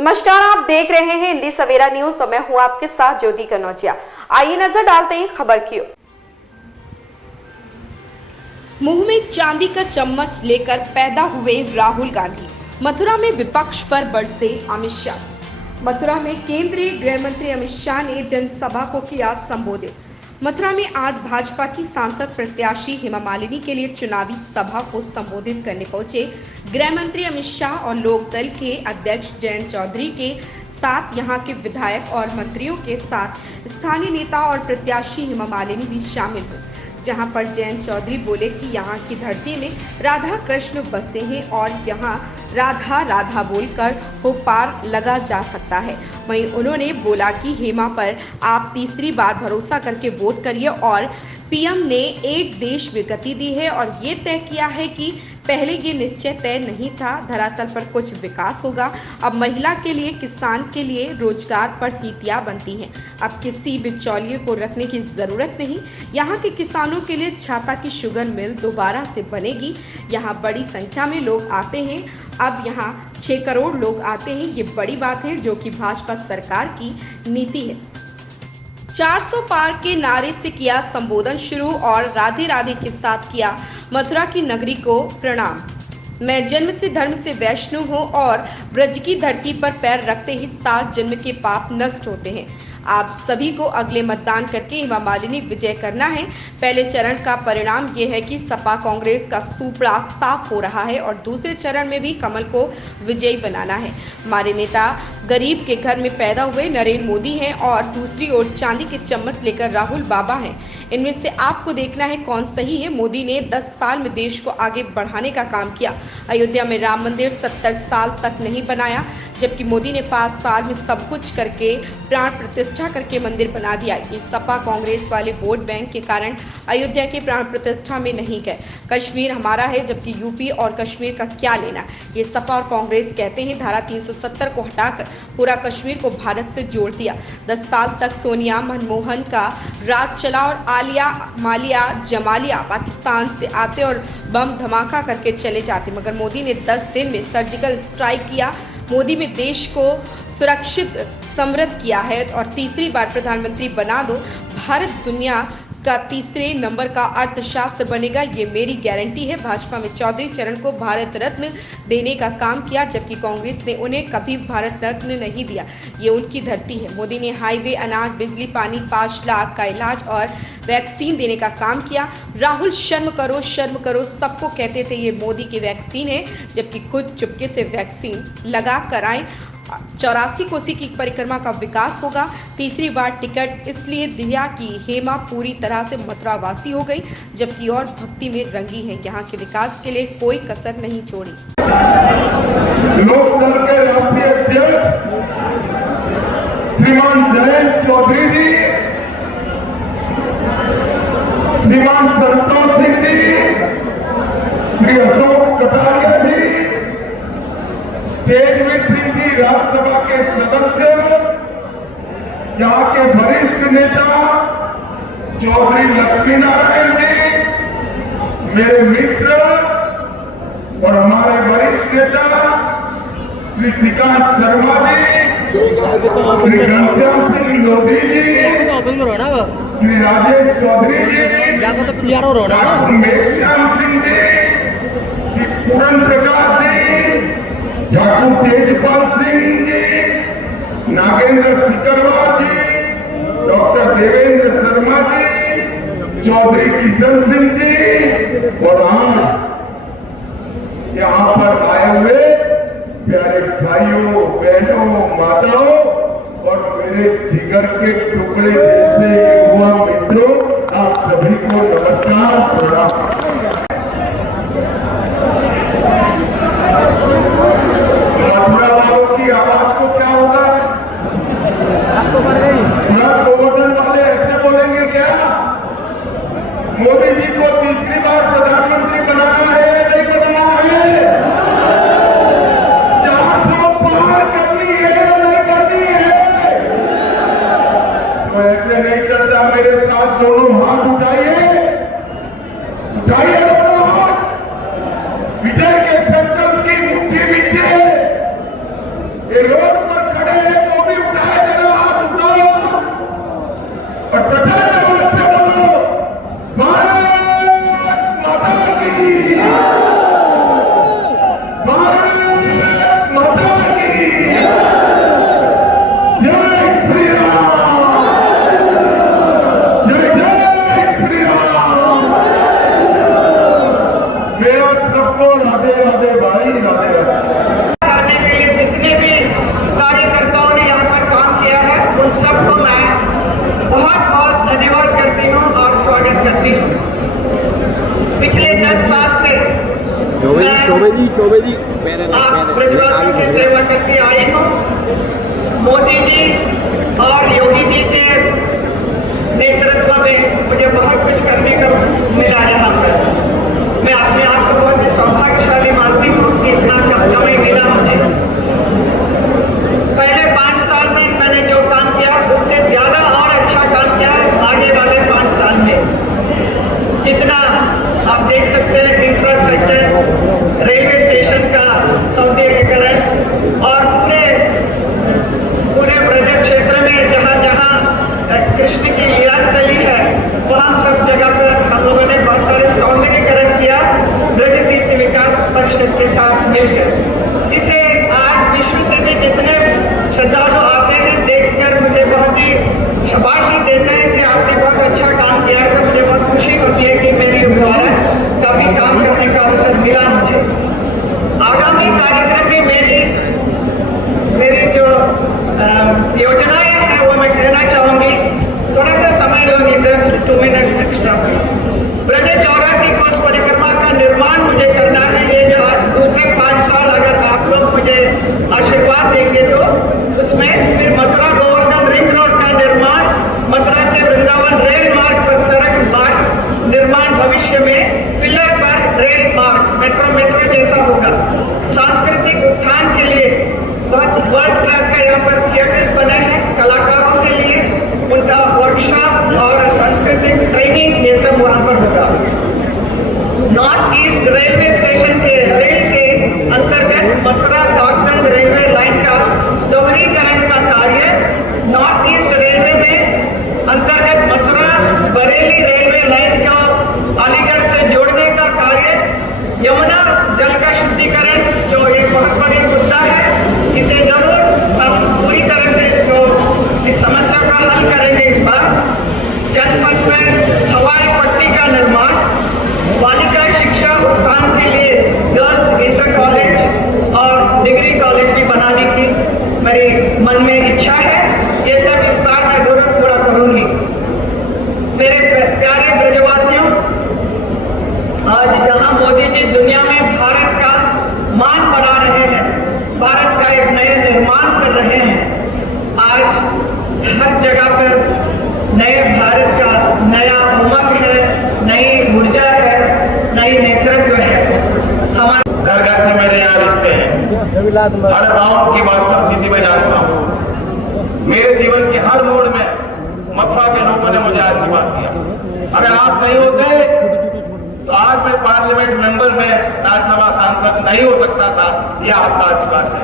नमस्कार, आप देख रहे हैं हिंदी सवेरा न्यूज। मैं हूं आपके साथ ज्योति कनौजिया। आइए नजर डालते हैं खबर की ओर। मुंह में चांदी का चम्मच लेकर पैदा हुए राहुल गांधी, मथुरा में विपक्ष पर बरसे अमित शाह। मथुरा में केंद्रीय गृह मंत्री अमित शाह ने जनसभा को किया संबोधित। मथुरा में आज भाजपा की सांसद प्रत्याशी हेमा मालिनी के लिए चुनावी सभा को संबोधित करने पहुंचे गृह मंत्री अमित शाह और लोकदल के अध्यक्ष जयंत चौधरी के साथ यहां के विधायक और मंत्रियों के साथ स्थानीय नेता और प्रत्याशी हेमा मालिनी भी शामिल हुए। जहां पर जयंत चौधरी बोले कि यहां की धरती में राधा कृष्ण बसते हैं और यहां राधा राधा बोलकर हो पार लगा जा सकता है। वहीं उन्होंने बोला कि हेमा पर आप तीसरी बार भरोसा करके वोट करिए और पीएम ने एक देश में गति दी है और ये तय किया है कि पहले ये निश्चय तय नहीं था, धरातल पर कुछ विकास होगा। अब महिला के लिए, किसान के लिए रोजगार पर नीतियां बनती हैं। अब किसी बिचौलिए को रखने की जरूरत नहीं। यहाँ के किसानों के लिए छाता की शुगर मिल दोबारा से बनेगी। यहाँ बड़ी संख्या में लोग आते हैं। अब यहाँ 6 करोड़ लोग आते हैं। ये बड़ी बात है जो कि भाजपा सरकार की नीति है। 400 पार के नारे से किया संबोधन शुरू और राधे राधे के साथ किया मथुरा की नगरी को प्रणाम। मैं जन्म से धर्म से वैष्णव हूँ और ब्रज की धरती पर पैर रखते ही 7 जन्म के पाप नष्ट होते हैं। आप सभी को अगले मतदान करके हेमा मालिनी विजय करना है। पहले चरण का परिणाम ये है कि सपा कांग्रेस का सुपड़ा साफ हो रहा है और दूसरे चरण में भी कमल को विजयी बनाना है। हमारे नेता गरीब के घर में पैदा हुए नरेंद्र मोदी हैं और दूसरी ओर चांदी के चम्मच लेकर राहुल बाबा हैं। इनमें से आपको देखना है कौन सही है। मोदी ने 10 साल में देश को आगे बढ़ाने का काम किया। अयोध्या में राम मंदिर 70 साल तक नहीं बनाया, जबकि मोदी ने 5 साल में सब कुछ करके प्राण प्रतिष्ठा करके मंदिर बना दिया। ये सपा कांग्रेस वाले वोट बैंक के कारण अयोध्या के प्राण प्रतिष्ठा में नहीं गए। कश्मीर हमारा है, जबकि यूपी और कश्मीर का क्या लेना। ये सपा और कांग्रेस कहते हैं धारा 370 को हटाकर पूरा कश्मीर को भारत से जोड़ दिया। 10 साल तक सोनिया मनमोहन का राज चला और आलिया मालिया जमालिया पाकिस्तान से आते और बम धमाका करके चले जाते, मगर मोदी ने 10 दिन में सर्जिकल स्ट्राइक किया। मोदी में देश को सुरक्षित समृद्ध किया है और तीसरी बार प्रधानमंत्री बना दो। भारत दुनिया का तीसरे नंबर का अर्थशास्त्र बनेगा, ये मेरी गारंटी है। भाजपा में चौधरी चरण को भारत रत्न देने का काम किया, जबकि कांग्रेस ने उन्हें कभी भारत रत्न नहीं दिया। ये उनकी धरती है। मोदी ने हाईवे, अनाज, बिजली, पानी, 5 लाख का इलाज और वैक्सीन देने का काम किया। राहुल शर्म करो, सबको कहते थे ये मोदी की वैक्सीन है, जबकि खुद चुपके से वैक्सीन लगा कर आए। 84 कोसी की परिक्रमा का विकास होगा। तीसरी बार टिकट इसलिए दिया कि हेमा पूरी तरह से मथुरावासी हो गई, जबकि और भक्ति में रंगी है। यहाँ के विकास के लिए कोई कसर नहीं छोड़ी। लोकदल के राष्ट्रीय अध्यक्ष श्रीमान जयंत चौधरी जी, श्रीमान संतोष सिंह जी, श्री अशोक कटारिया जी, तेजवीर सिंह जी, राज्यसभा के सदस्य, यहाँ के वरिष्ठ नेता चौधरी लक्ष्मी नारायण जी, मेरे मित्र और हमारे वरिष्ठ नेता श्री श्रीकांत शर्मा जी, श्री घनश्याम सिंह लोधी जी, श्री राजेश चौधरी जी, डॉक्टर मेघश्याम सिंह जी, श्री पूरन प्रकाश जी, डॉक्टर तेजपाल सिंह जी, नागेंद्र सिकरवार जी, डॉक्टर देवेंद्र शर्मा जी, चौधरी किशन सिंह जी और आज यहाँ पर आए हुए प्यारे भाइयों, बहनों, माताओं और मेरे जिगर के टुकड़े जैसे युवा मित्रों, आप सभी को नमस्कार। मथुरा वालों की आवाज को क्या होगा? गोवर्धन वाले ऐसे बोलेंगे क्या? मोदी जी को तीसरी बार प्रधानमंत्री बनाना है या नहीं बनाना है? 400 पार करनी है या नहीं करनी है? तो ऐसे नहीं चलता। मेरे साथ दोनों हाथ उठाइए, उठाइए। मोदी जी और योगी जी के नेतृत्व में मुझे बहुत कुछ करने को मिला यहाँ पर। मैं अपने आप को बहुत सौभाग्यशाली मानती हूँ कि इतना समय मिला मुझे। पहले 5 साल में मैंने जो काम किया उससे ज्यादा और अच्छा काम किया आगे वाले 5 साल में। कितना आप देख सकते हैं इंफ्रास्ट्रक्चर, रेलवे स्टेशन का सौंदर्यीकरण और पूरे ब्रज क्षेत्र में जहाँ जहाँ कृष्ण की लीला स्थली है वहाँ सब जगह पर हम लोगों ने बहुत सारे सौंदर्यीकरण किया ब्रज तीर्थ विकास परिषद के साथ मिलकर, जिसे आज विश्व से भी जितने श्रद्धालु आते हैं देखकर मुझे बहुत ही शाबाशी देते हैं कि आपने बहुत अच्छा काम किया है। तो मुझे बहुत खुशी होती है कि मेरी द्वारा काफी काम करने का अवसर मिला मुझे। आगामी कार्यक्रम में मेरी जो योजनाएं हैं वो मैं कहना चाहूंगी। थोड़ा सा समय लूंगी, 2 मिनट एक्स्ट्रा। ब्रज 84 कोस परिक्रमा का निर्माण मुझे करना है। ये जो दूसरे 5 साल अगर आप लोग मुझे आशीर्वाद देंगे तो उसमें फिर मथुरा गोवर्धन रिंग रोड का निर्माण, मथुरा से वृंदावन रेल मार्ग पर सड़क मार्ग निर्माण, भविष्य में पिलर पर रेल मार्ग मेट्रो जैसा होगा। सांस्कृतिक उत्थान के लिए बहुत वर्ल्ड क्लास का यहाँ पर थिएटर्स बने हैं कलाकारों के लिए, उनका वर्कशॉप और सांस्कृतिक ट्रेनिंग ये सब वहाँ पर होगा। नॉर्थ ईस्ट रेलवे स्टेशन के रेल के अंतर्गत मथुरा काकगंज रेलवे लाइन का दोहरीकरण का कार्य, नॉर्थ ईस्ट रेलवे में अंतर्गत मथुरा बरेली रेलवे लाइन का अलीगढ़ से जोड़ने का कार्य, यमुना जल का शुद्धिकरण जो एक बहुत बड़ी मुद्दा है, इसे जरूर हम पूरी तरह से इस समस्या का हल करेंगे इस बार। जनपद में हवाई पट्टी का निर्माण, बालिका शिक्षा उत्थान के लिए गर्ल्स इंटर कॉलेज और डिग्री कॉलेज भी बनाने की मेरी मन में इच्छा है। ये सब इस बार मैं जरूर पूरा करूंगी। मेरे प्यारे ब्रजवासियों, आज जहां मोदी जी दुनिया में भारत का मान बढ़ा रहे हैं, भारत का एक नए निर्माण कर रहे हैं, आज हर जगह पर नए भारत का नया उमंग है, नई ऊर्जा है, नई नेतृत्व है। हमारे घर घर से मेरे यहाँ रिश्ते हैं, हर गांव की वास्तव स्थिति में जानता हूँ। मेरे जीवन के हर मोड़ में मथुरा के लोगों ने मुझे आशीर्वाद दिया। अगर आप नहीं होते तो आज मैं पार्लियामेंट मेंबर में राज्यसभा सांसद नहीं हो सकता था। यह आपका आशीर्वाद है।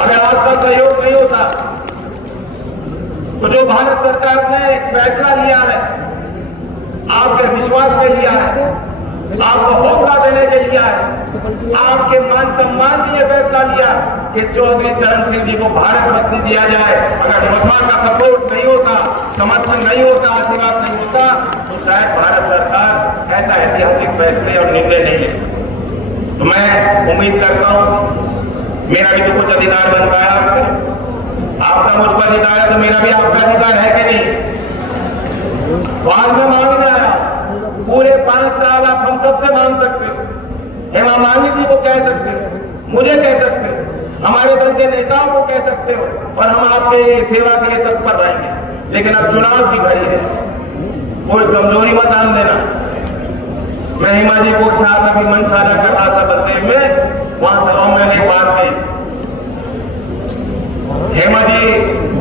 अगर आपका सहयोग नहीं होता तो जो भारत सरकार ने एक फैसला लिया है, आपके विश्वास पे लिया है, आपको हौसला देने के लिया है, आपके मान सम्मान के लिए फैसला लिया कि चौधरी चरण सिंह जी को भारत रत्न दिया जाए। अगर मथुरा का सपोर्ट नहीं होता, समर्थन नहीं होता, आशीर्वाद नहीं होता तो शायद भारत सरकार ऐसा ऐतिहासिक फैसले और निर्णय नहीं ले। तो मैं उम्मीद करता हूं मेरा भी तो कुछ अधिकार बनता है, आपका मुझ पर अधिकार है तो मेरा भी आपका अधिकार है कि नहीं। बाद में मांगने आया, पूरे 5 साल आप हम सबसे मांग सकते हो, हेमा मालिनी जी को कह सकते हो, मुझे कह सकते हो, हमारे दल के नेताओं को कह सकते हो और हम आपके सेवा के लिए तत्पर रहेंगे। लेकिन अब चुनाव की घड़ी है, कोई कमजोरी मत आन देना। मैं हेमा जी को साथ अभी मन साझा कर रहा था बलदेव में, वहां सभा में एक बात कही। हेमा जी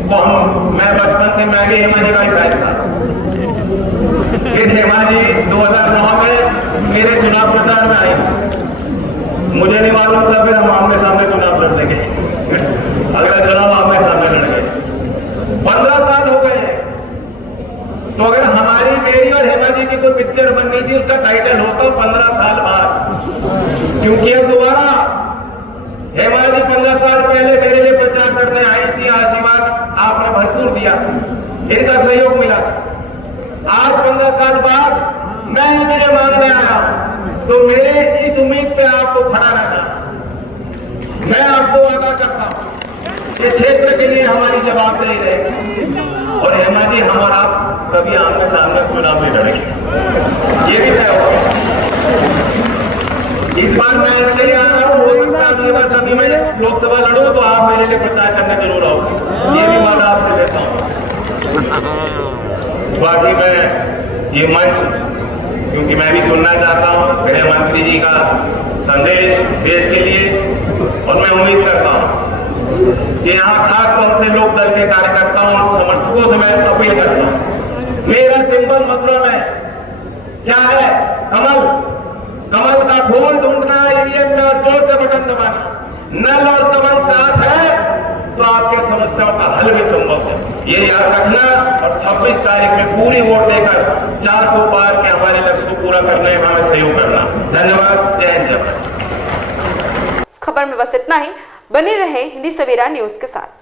को मैं बचपन से मैं भी हेमा जी का ही फैन था। फिर हेमा जी 2009 में मेरे चुनाव प्रचार में आई, मुझे नहीं मालूम था फिर हम आमने सामने चुनाव लड़ सके। अगला चुनाव आमने सामने लड़ेंगे। 15 साल हो गए। तो अगर हमारी, मेरी और हेमा जी की कोई पिक्चर बननी थी, उसका टाइटल होता 15 साल बाद, क्योंकि अब दोबारा हेमा जी 15 साल पहले मेरे लिए प्रचार करने आई थी। आशीर्वाद आपने भरपूर दिया, इनका सहयोग मिला। आज 15 साल बाद मैं इन्हें मांगने आया, तो मेरे इस उम्मीद पे आपको खड़ा रहना। मैं आपको वादा करता हूं, इस क्षेत्र के लिए हमारी जवाबदेही रहेगी और हेमा जी हमारा कभी आमने सामने चुनाव में लड़ेंगे, ये भी तय होगा। इस बार मैं ऐसे ही आ रहा हूँ, हो सकता है अगली बार कभी मैं लोकसभा लड़ूं तो आप मेरे लिए प्रचार करने जरूर आओगे। बाकी मैं ये मंच, क्योंकि मैं भी सुनना चाहता हूँ गृह मंत्री जी का संदेश देश के लिए, और मैं उम्मीद करता हूँ कि यहाँ खास तौर से लोक दल के कार्यकर्ताओं और समर्थकों से मैं अपील करता हूँ। मेरा सिंबल मथुरा में क्या है? कमल। कमल का फूल ढूंढना, ईवीएम का जोर से बटन दबाना। नल और कमल साथ है तो आपके समस्याओं का हल भी संभव है, ये याद रखना। और 26 तारीख में पूरी वोट देकर 400 पार के हमारे लक्ष्य को पूरा करने में हमें सहयोग करना। धन्यवाद। जय हिंद, जय भारत। इस खबर में बस इतना ही। बने रहे हिंदी सवेरा न्यूज के साथ।